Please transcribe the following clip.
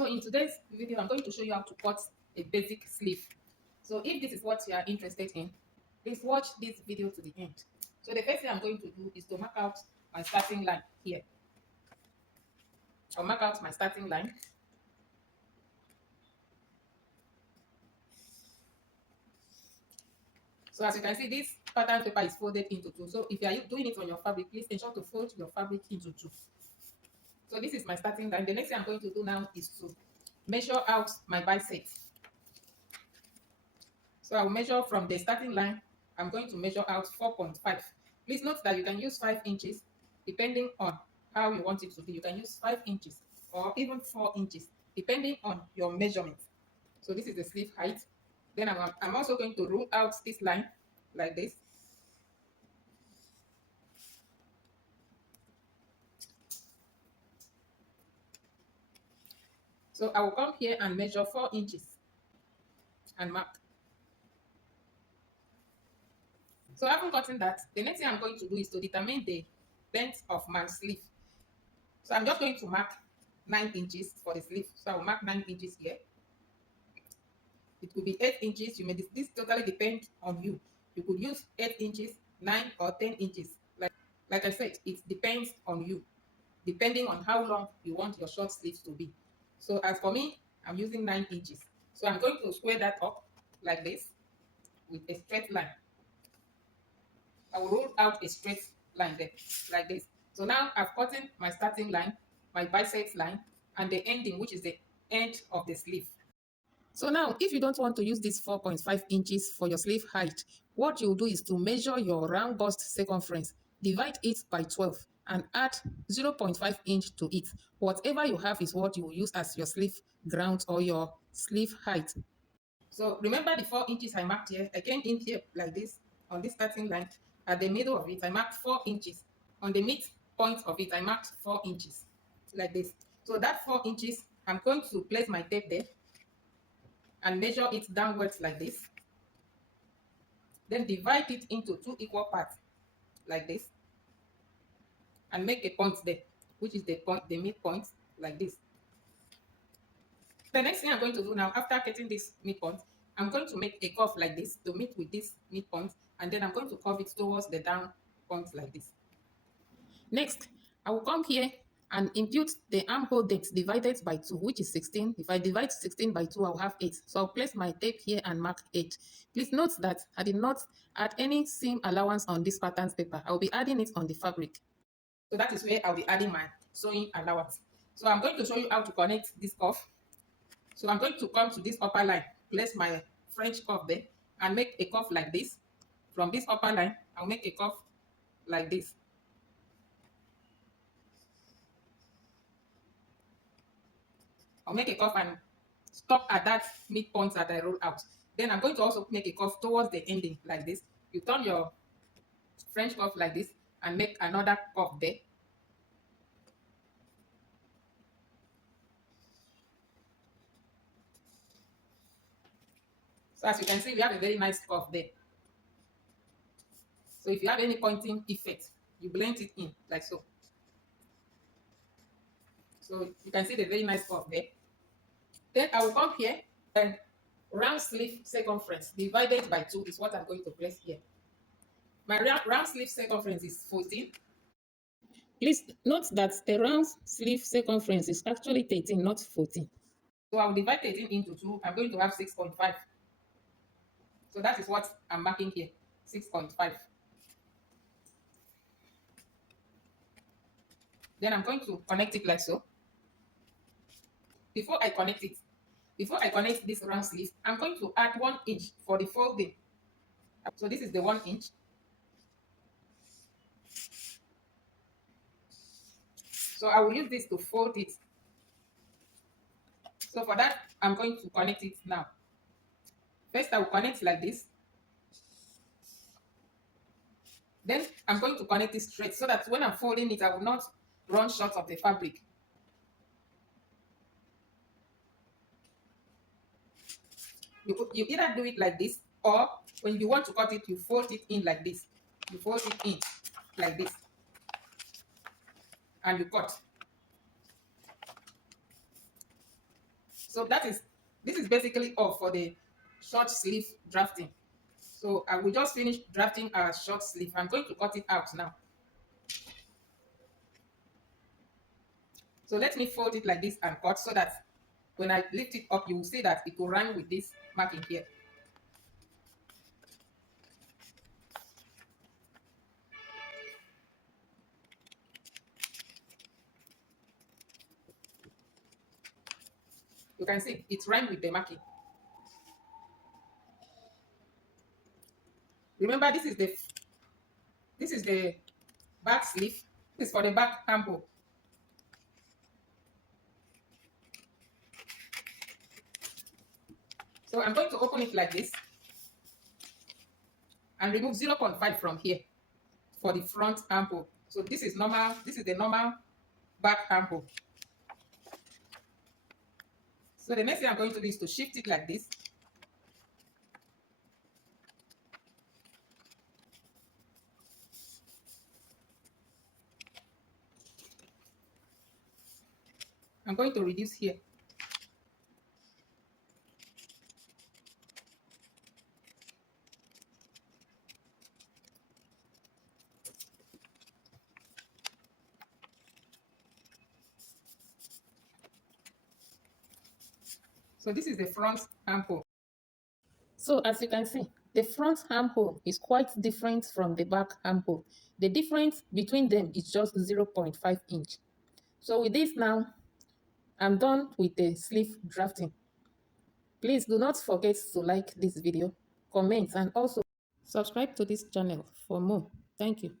So in today's video, I'm going to show you how to cut a basic sleeve. So if this is what you are interested in, please watch this video to the end. So the first thing I'm going to do is to mark out my starting line here. I'll mark out my starting line. So as you can see, this pattern paper is folded into two. So if you are doing it on your fabric, please ensure to fold your fabric into two. So this is my starting line. The next thing I'm going to do now is to measure out my biceps. So I'll measure from the starting line. I'm going to measure out 4.5. Please note that you can use 5 inches depending on how you want it to be. You can use 5 inches or even 4 inches depending on your measurement. So this is the sleeve height. Then I'm also going to rule out this line like this. So I will come here and measure 4 inches and mark. So having gotten that, the next thing I'm going to do is to determine the length of my sleeve. So I'm just going to mark 9 inches for the sleeve. So I will mark 9 inches here. It could be 8 inches. This totally depends on you. You could use 8 inches, 9 or 10 inches. Like I said, it depends on you, depending on how long you want your short sleeves to be. So as for me, I'm using 9 inches. So I'm going to square that up like this with a straight line. I will roll out a straight line there, like this. So now I've gotten my starting line, my biceps line, and the ending, which is the end of the sleeve. So now, if you don't want to use this 4.5 inches for your sleeve height, what you'll do is to measure your round bust circumference, divide it by 12, and add 0.5 inch to it. Whatever you have is what you will use as your sleeve ground or your sleeve height. So remember the 4 inches I marked here. I came in here like this on this starting line. At the middle of it, I marked 4 inches. On the midpoint of it, I marked 4 inches like this. So that 4 inches, I'm going to place my tape there and measure it downwards like this. Then divide it into 2 equal parts like this and make a point there, which is the midpoint like this. The next thing I'm going to do now, after getting this midpoint, I'm going to make a curve like this to meet with this midpoint, and then I'm going to curve it towards the down point like this. Next, I will come here and impute the armhole depth divided by 2, which is 16. If I divide 16 by 2, I'll have 8. So I'll place my tape here and mark 8. Please note that I did not add any seam allowance on this pattern paper. I'll be adding it on the fabric. So that is where I'll be adding my sewing allowance. So I'm going to show you how to connect this curve. So I'm going to come to this upper line, place my French curve there, and make a curve like this. From this upper line, I'll make a curve like this. I'll make a curve and stop at that midpoint that I roll out. Then I'm going to also make a curve towards the ending like this. You turn your French curve like this and make another curve there. So as you can see, we have a very nice curve there. So if you have any pointing effect, you blend it in like so. So you can see the very nice curve there. Then I will come here and round sleeve circumference divided by 2 is what I'm going to place here. My round sleeve circumference is 14. Please note that the round sleeve circumference is actually 13, not 14. So I'll divide 13 into 2. I'm going to have 6.5. So that is what I'm marking here, 6.5. Then I'm going to connect it like so. Before I connect this round sleeve, I'm going to add 1 inch for the folding. So this is the 1 inch. So I will use this to fold it. So for that, I'm going to connect it now. First, I will connect like this. Then I'm going to connect it straight so that when I'm folding it, I will not run short of the fabric. You either do it like this, or when you want to cut it, you fold it in like this. You fold it in like this. And you cut. So this is basically all for the short sleeve drafting. So I will just finish drafting our short sleeve. I'm going to cut it out now. So let me fold it like this and cut so that when I lift it up, you will see that it will rhyme with this marking here. You can see it rhyme with the marking. Remember, this is the back sleeve. This is for the back armhole. So I'm going to open it like this and remove 0.5 from here for the front armhole. So this is normal. This is the normal back armhole. So the next thing I'm going to do is to shift it like this. I'm going to reduce here. So this is the front armhole. So as you can see, the front armhole is quite different from the back armhole. The difference between them is just 0.5 inch. So with this now, I'm done with the sleeve drafting. Please do not forget to like this video, comment, and also subscribe to this channel for more. Thank you.